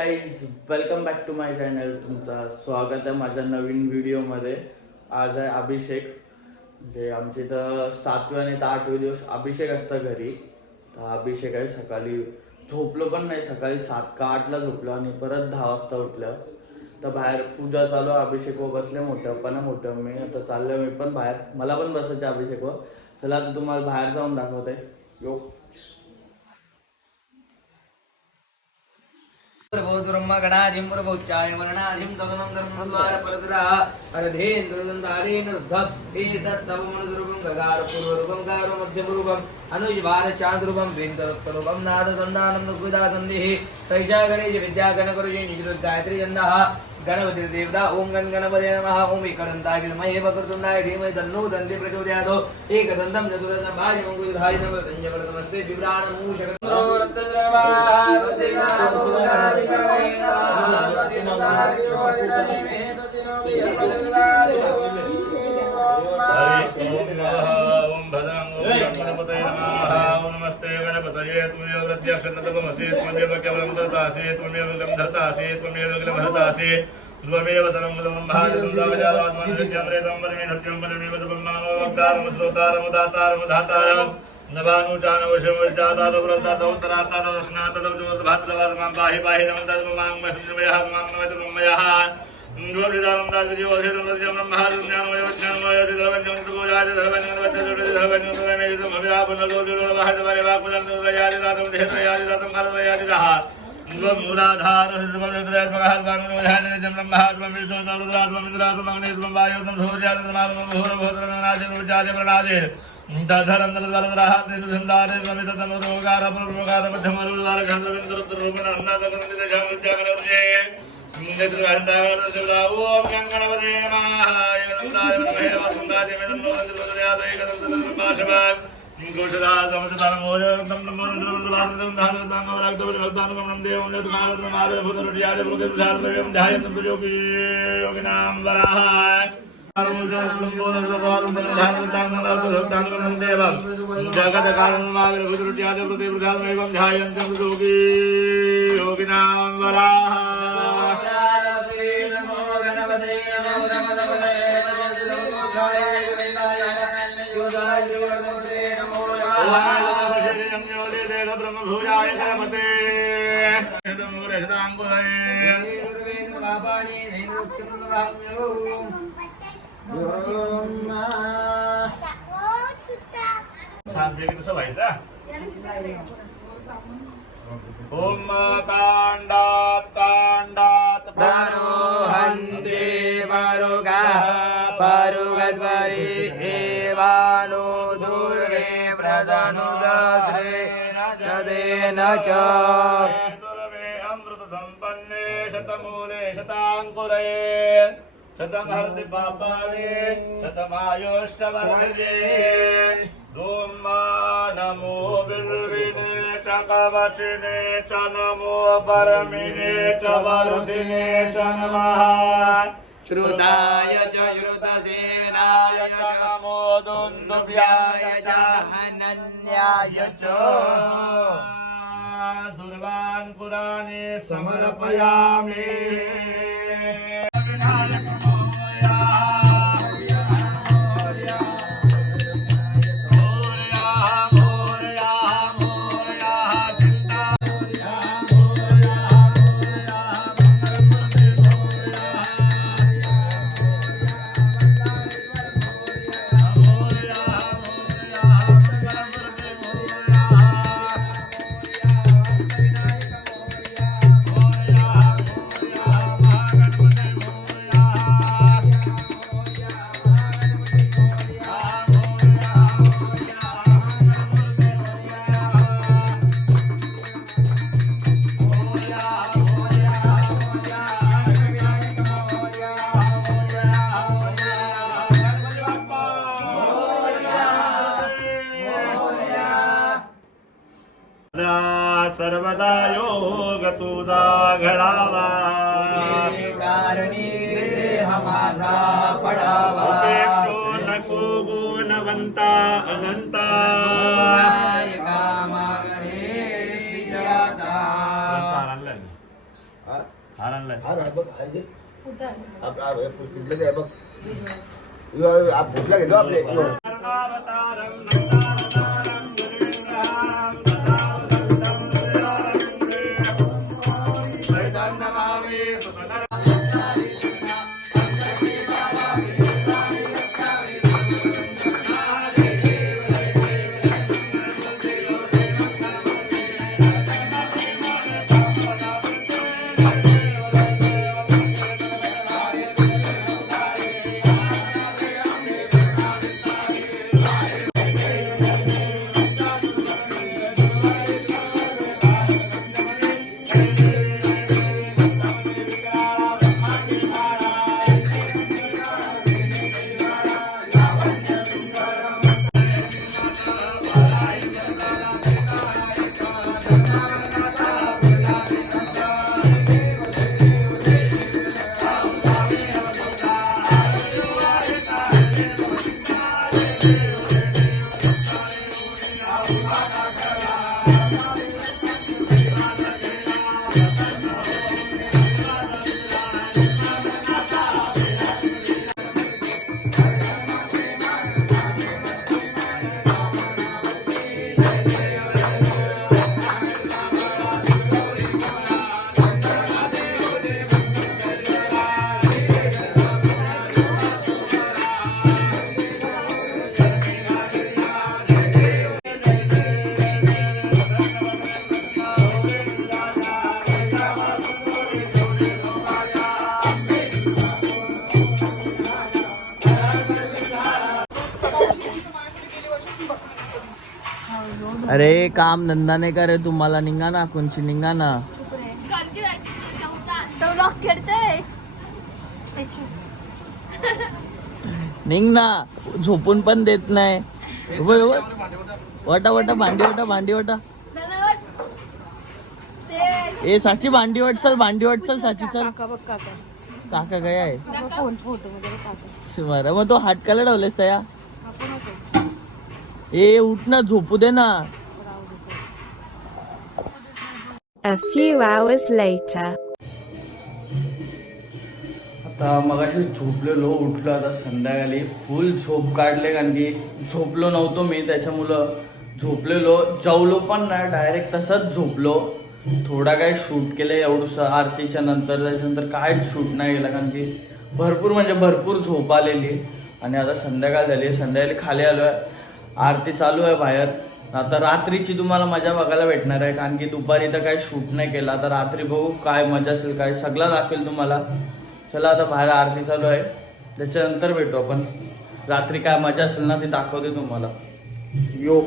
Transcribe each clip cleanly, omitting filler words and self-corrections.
Guys, welcome back to my channel. तुमचं स्वागत आहे माझ्या नवीन व्हिडिओमध्ये. आज आहे अभिषेक. म्हणजे आमच्या इथं 7वे आणि 8वे दिवस अभिषेक असतं घरी. तर अभिषेक आहे. सकाळी झोपलो पण नाही, सकाळी 7 का 8ला झोपलो आणि परत 10 वाजता उठलं. तर बाहेर पूजा चालू, अभिषेक व बसले मोठं पण मोठं. मी आता चाललो मी पण बाहेर, मला पण बसायचं अभिषेक व. चला आता तुम्हाला बाहेर जाऊन दाखवते. यो गणाधिं मुरभौचाय वर्णाधिं तदनं धर्मद्वार परद्रा अर्धेन्द्रदन्तारेण रुद्धेतत्तवमनुरूपं गगार पूर्वरूपं गारो मध्यमरूपं अनुजवार चान्द्रूपं वेन्दरोत्तरूपं नाददन्दानन्दगुदादन्देः तैषा गणेश विद्या गणकरुजे निजरुद् गायत्री जन्दः गणपति देवता ओम गणपतये नमः. ओम एकदन्ताय विद्महे वक्रतुण्डाय धीमहि तन्नो दन्ति प्रचोदयात्. एकदन्तं चतुर्दन्तं भाजमङ्कुशधारिणं तञ्जवरतमस्ते बिभ्राणमूषकन्द्रो रक्तद्रवाः नमस्ते गणपतये त्वमेव प्रत्यक्षतमसि त्वमेव केवलं दत्तासि त्वमेव गन्धर्तासि त्वमेव गणभरतासि त्वमेव तनमुलं महाजनुदावजात्मनित्यमृतं परमे सत्यं परमेव ब्रह्मावतारं श्रोतारं दातारं धातारं नभानुचानवशमजातादुरतादुत्तरातादस्नातदवजोतभातदवादमां पाहि पाहि नमन्तादमां मश्रुमयः मां नमः ओम कांडात कांडात परोहन्ते परुगा परुगद्वरि एवानो दुर्वे प्रदनुदस्रे शतेन च दुर्वे अमृत संपन्ने शतमूले शतांकुरे शतं हरति पापानि शतमायुष्यवर्धते. नमो बिल्विने च कवचिने च नमो परमिने च वर्धिने च नमः. श्रुताय च श्रुतसेनाय च नमो दुन्दुभ्याय च हनन्याय च दुर्वान् पुराणे समर्पयामि. सर्वदा योग तुझा घडावा, कारणी देह माझा पडावा. उपेक्षो नको गुणवंता अनंता, कामागरे श्रीजाचा हार आणलाय हार आहे बघ आहे जे. पुष्पितमध्ये आहे बघ. आप भोसला घेतो आपले अरे काम धंदा नाही करे तुम्हाला, निघा ना कोणची निघा ना. निघ ना, झोपून पण देत नाही. वटा वटा भांडी वटा भांडी वटा. ए साची भांडी वाट चल, भांडी वाट चल साची चल. काका काय आहे बरं, मग तो हाटकाला ठेवलेस त्या. ए उठ ना, झोपू दे ना. A few hours later. आता मगाशी झोपलेलो, उठलो आता संध्याकाळी फुल झोप काढले, कारण की झोपलो नव्हतो मी, त्याच्यामुळं झोपलेलो. जेवलो पण नाही, डायरेक्ट तसंच झोपलो. थोडा काय शूट केलं एवढंसं आरतीच्या नंतर, त्याच्यानंतर काहीच शूट नाही केलं, कारण की भरपूर म्हणजे भरपूर झोप आलेली. आणि आता संध्याकाळ झाली, संध्याकाळी खाली आलो आहे, आरती चालू आहे बाहेर. आता रात्रीची तुम्हाला मजा बघायला भेटणार आहे, कारण की दुपारी तर काही शूट नाही केला. आता रात्री बघू काय मजा असेल, काय सगळं दाखवेल तुम्हाला. चला आता बाहेर आरती चालू आहे, त्याच्यानंतर भेटू आपण. रात्री काय मजा असेल ना ती दाखवते तुम्हाला. यो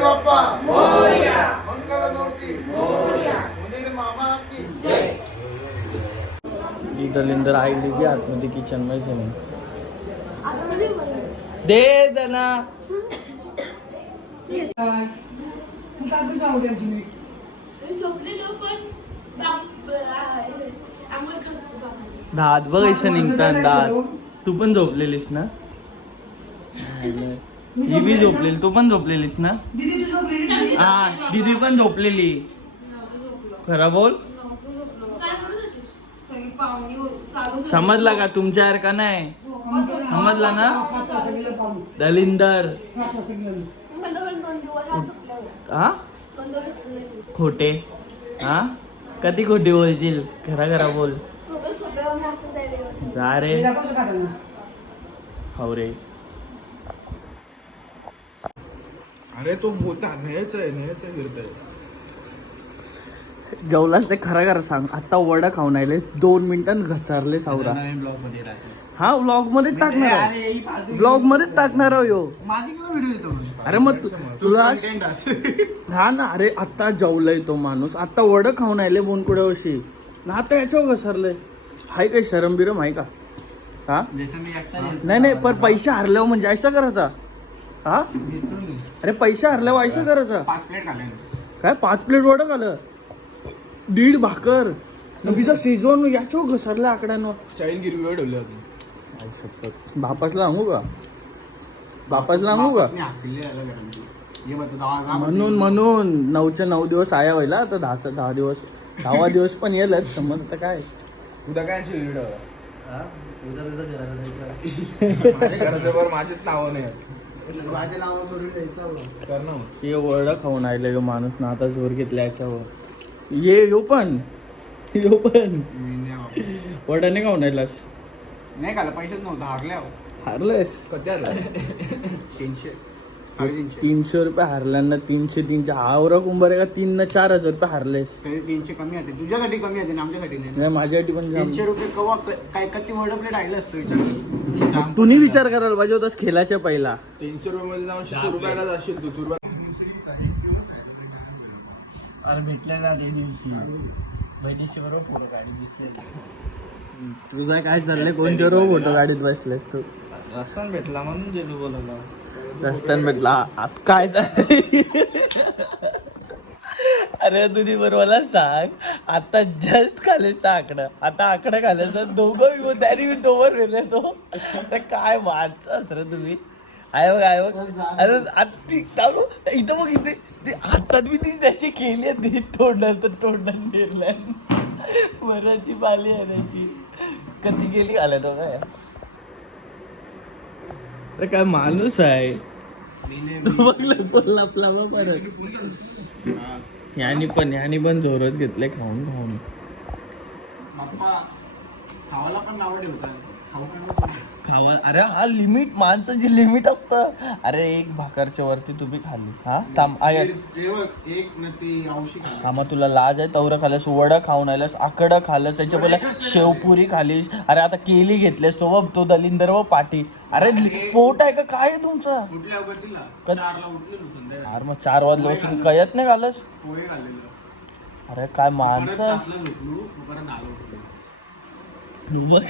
गणपती बाप्पा मोरया, मंगलमूर्ती मोरया, मुनीर मामा की जय. दलिंदर आई लिखी आतमध्ये किचन में से दे दना दात बघ ऐसा निघतात दात. तू पण झोपलेलीस ना? ही बी झोपलेली, तू पण झोपलेलीस ना? हा दीदी पण झोपलेली. खरा बोल. समजला का? तुमच्यासारखा नाही समजला ना दलिंदर? हा खोटे हा कधी खोटी बोलशील? खरा खरा बोल. जा रे हो रे. अरे तो मोठा न्यायचं फिरतोय. जेवलास ते खरं खरं सांग. आता वडा खाऊन आले 2 मिनिटांत घचारले सावरा. हा व्लॉग मध्ये टाकणार आहे. व्लॉग मध्ये टाकणार आहे यो. अरे मग तुला हा ना. अरे आता जेवलाय तो माणूस. आता वडा खाऊन आले बोनकुड्यावशी ना. आता याच्यावर घसरलंय. हाय काय शरम बिरम आहे का? हा नाही पण पैसे हरल्यावर म्हणजे ऐसा करायचा. हा अरे पैसे हरल्यावर ऐसा करायचा. 5 प्लेट खाल्ले काय 5 प्लेट वडा खाल्लं? 1.5 भाकर नबीचा शिजवून याच्यावर घसरल्या आकड्यांवर. चाईन गिरवी ठेवली होती. बापासला सांगू का? बापासला सांगू का? म्हणून 9च्या 9 दिवस आया व्हायला. आता 10चा 10 दिवस 10वा दिवस पण येलच. समज आता काय उद्या काय माझेच नाव नाही माझ्या नावावरून द्यायचं. कर ना. हे वडा खाऊन आले यो माणूस ना. आता जोर घेतला याच्यावर. यो पण वडा नाही खाऊन आलास? नाही खाल्लं. पैसेच नव्हतं. हारलेस. कधी हरला? 300 300 रुपये हारल्यांना. 300 हावरा कुंभार का 3 ना 4,000 रुपये हारलेस. तरी 300 कमी होते. तुझ्यासाठी कमी होते ना, आमच्यासाठी नाही. नाही माझ्यासाठी पण 300 रुपये कवा काय कधी वड प्लेट राहिलं असतो विचार. तुम्ही विचार करायला पाहिजे होतास खेळाच्या पहिला. 300 रुपये मध्ये जाऊन 100 रुपयाला जाशील तू. अरे भेटल्या ना त्या दिवशी बहिणीशी बरोबर फोटो गाडी दिसलेली. तुझा काय चाललंय? कोणत्या रो फोटो गाडीत बसलेस तू? रस्त्यानं भेटला म्हणून गेलो बोलायला. रस्त्यान भेटला. आता काय अरे तुझी बरोबर सांग. आता जस्ट खालीस तर आकडं. आता आकडं खाल्लं तर दोघं त्याने मी डोवर गेले तो. आता काय वाचत रे तुम्ही? आहे बघ अरे इथं बघ. इथे ते हातात मी ती त्याची केली ती तोंडात गेल्या. मराची बाली आणायची कधी गेली आल्या तो काय. अरे काय माणूस आहे. बघलं बोलला आपला परत. यानी पण जोरात घेतले खाऊन. खावायला पण नाव ठेवतात. खावा. अरे हा लिमिट. माणसं जी लिमिट असतं. अरे 1 भाकरच्या वरती तुम्ही खाल्ली. हा थांब एक न ती औषधी खाल्ली. हा मग तुला लाज आहे? तवरं खाल्लंस, वडा खाऊन आलास, आकडं खाल्लंस, त्याच्या पहिला शेवपुरी खालीस. अरे आता केली घेतलेस तो दलिंदर व पाटी. अरे पोट आहे का काय आहे तुमचं? उठल्या अगोदर तिला 4ला उठलेलो संध्याकाळी. अरे मग 4 वाजल्यापासून कळत नाही खाल्लंस? पोहे खाल्लेलं. अरे काय परत माणसं. 7ला झोपलो. परत आलो उठलो. बघ